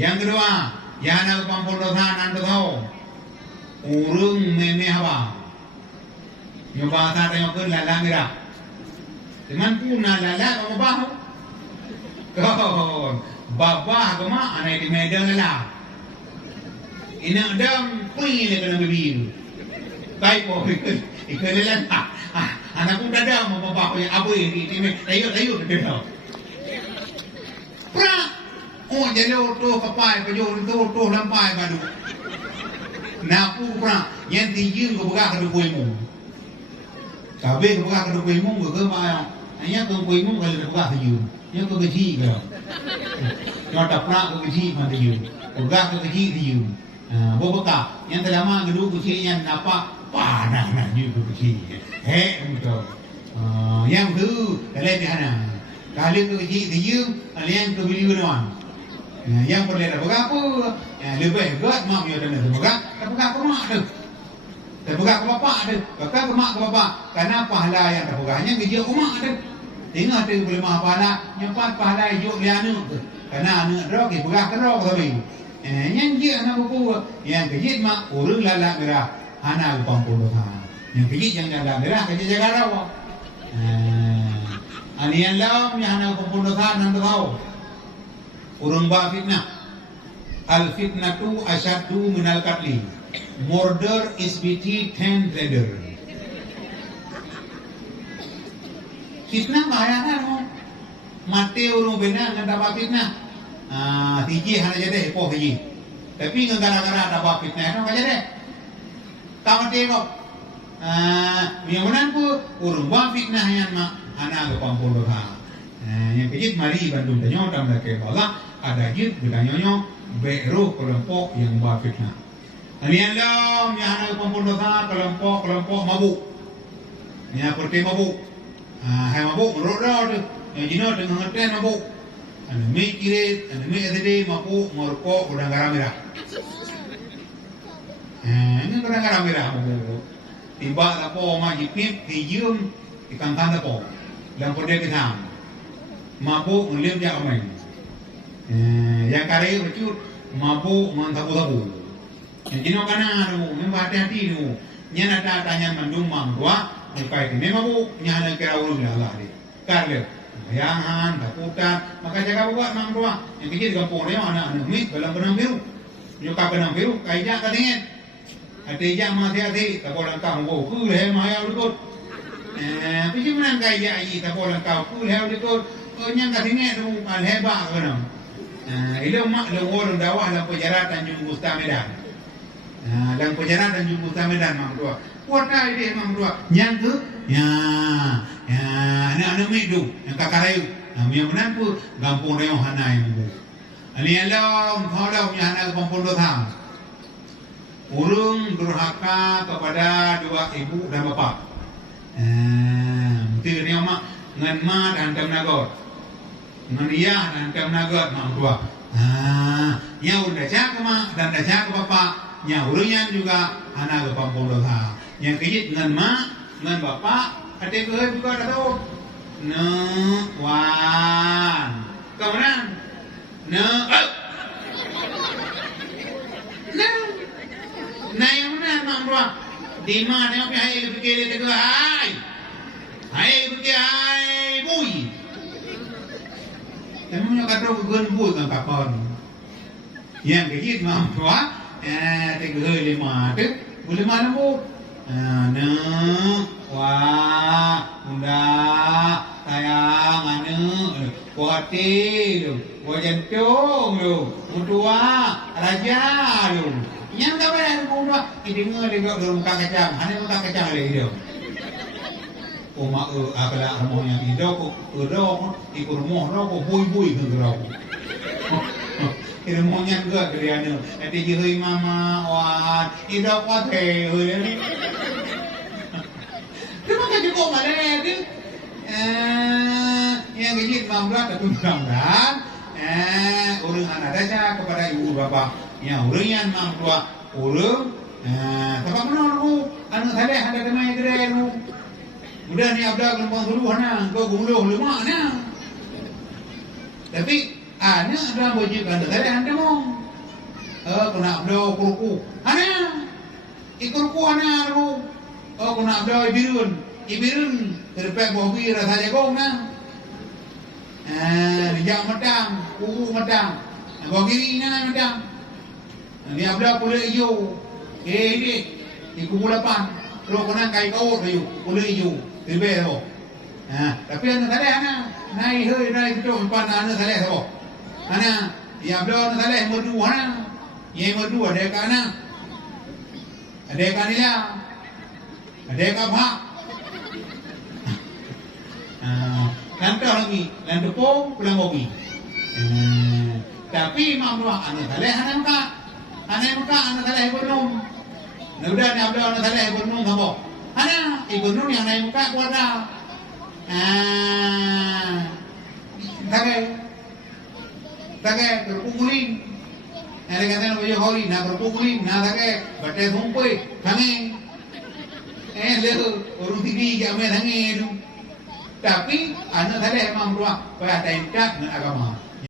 Yang kedua, yang nak pampulosan anda tahu, urung memeh apa? Nyoba saya tengok ke lala merah. Teman pun lala apa bahu? Kau bapa kema anak di medan lala. Ini ada pun ini kena berburu. Baik pun ikut lala. Anak pun dah ada mau bapa yang abu ini tayu dah. Pra, jadi tu kapai pejuang tu lampai baru. Napu pra, yang tinggi kau buka kau kuimu. Kabe kau buka kau kuimu kau kemana? Hanya kau kuimu kalau kau buka kau yang kau kecil kau. Kau tak pra kau kecil mana kau. Kau buka kau kecil kau. Kau buka yang terlama kau kecil yang apa? Panah nak kau kecil. Betul. Yang tu kalau mana? Kalau kau kecil kau, kalian kau beli berapa? Yang perlu apa? Lebih berat mak dia dan buka ke mak tu. Terbuka ke bapak tu. Buka ke mak ke bapak. Karena pahala yang terbukanya kerja ke mak tu. Tengok tu boleh mah pahala. Nyempat pahala hidup dia anak tu. Karena anak roh ke buka ke roh tapi. Yang dia anak buku. Yang kerja mak urung lalak merah. Anak pampul dosa. Yang kerja yang lalak merah kerja jaga rawa. Ani yang lawan yang anak pampul dosa nanti tahu. Urung ba fitnah. Al-fitnatu asyaddu minal qatli. Murder is between 10 brother. Fitnah bahaya kan? Mati urung benar dengan dapat fitnah. Tiji hanya jadi hepoh tiji. Tapi gara-gara dapat fitnah itu nggak jadi. Kamu tengok. Yang mana pun urung ba fitnah yang mak anak kepampul dosa. Yang kejit mari Bandung tanya dalam laki bala ada jid bertanya beru kelompok yang buat fitnah. Ini yang anak pampul dosa kelompok mabuk. Yang perti mabuk. Hai mabuk merokok tu. Yang jino dengan ngerti mabuk. Anu mikir, anu mikir mabuk merokok udang garam merah. Ini udang garam merah mabuk. Tiba tapo majipip dijum ikan tapo. Dalam kode kita mabuk ngelim dia main. Yang kare bercut mabuk mentabu-tabu. Yang jino kana nu, membaca hati nu. Nya nada tanya mandung mangwa, mukai ini mabuk nya hana kira urung lah dia. Karle, bayangan, takutan, maka jaga buat mangwa. Yang kecil kampung dia anak mit dalam benang biru. Nyuka benang biru, kaya katanya. Hati mati, tak boleh kau go, ku leh maya urut. Piji mana kaya i, tak boleh kau ku leh urut. Nya katanya tu alheba kan. Ilo mak lo orang dakwah dalam penjara Tanjung Gusta Medan. Dalam penjara Tanjung Gusta Medan mak dua. Kuatlah dia mak dua. Yang tu, anak itu yang kakarayu. Yang mana pun kampung dia hana yang bu. Ini alam kalau yang anak kampung dosa. Urung durhaka kepada dua ibu dan bapa. Mesti dia mak ngan ma dan temnagot. Ngeriah dan kemenagot mak dua. Yang udah cak mak dan dah cak bapa. Yang urunyan juga anak ke pampung dosa. Yang kejit ngan mak, ngan bapa, ada ke juga dah tahu. Wan. Kemana? Nah yang mana mak dua? Di mana yang hai fikir dia tu hai. Hai fikir hai bui. Emangnya kata bukan bui kan kakon. Yang kejit mak dua. Tiga lima tu boleh mana bu? Wah, bunda, sayang, kuati lu, wajantung lu, mutua, raja lu. Yang tak pernah bunda, ini mengalir ke muka kacang, hanya muka kacang ada hidup. Uma akala armonya hidup, udok, ikut rumah rokok, bui ke rokok. Kira monyet juga kalian nanti jihoi mama wah hidup wate ni terima kasih kok mana ni yang gigit mamrat atau mamrat urung anak daja kepada ibu bapa yang urung yang mamtua urung tempat mana lu anu tadi ada temanya gede lu udah ni abda gelombang dulu hana kau guluh lima na tapi ada baju kan tadi anda mau kena bdo kuruku. Ana. Ikuruku ana ru. Kena bdo ibirun terpek bobi rasa jagung na. Dijak medang, kuku medang. Bogi na medang. Dia bdo pula iyo. Ini kuku lapan. Ro kena kai kau kayu, pula iyo. Terpek tu. Tapi anak saleh ana. Nai hơi nai tu pan anak saleh tu. Ana ya bdo anak saleh merdu ana. Ye merdu ada kana. Ada kanila. Ada kabha. Lantar lagi, lantar pong pulang bogi. Tapi imam doa anak saleh anak muka anak saleh bernum. Sudah ni abdo anak saleh bernum apa? Anak bernum yang naik muka kuada. Take terpukulin. Ada kata nak baju holi, nak terpukulin, nak take batai sumpah, tangi. Lepas orang tinggi kami tangi tu. Tapi anak saleh memang ruang pada tidak dengan agama.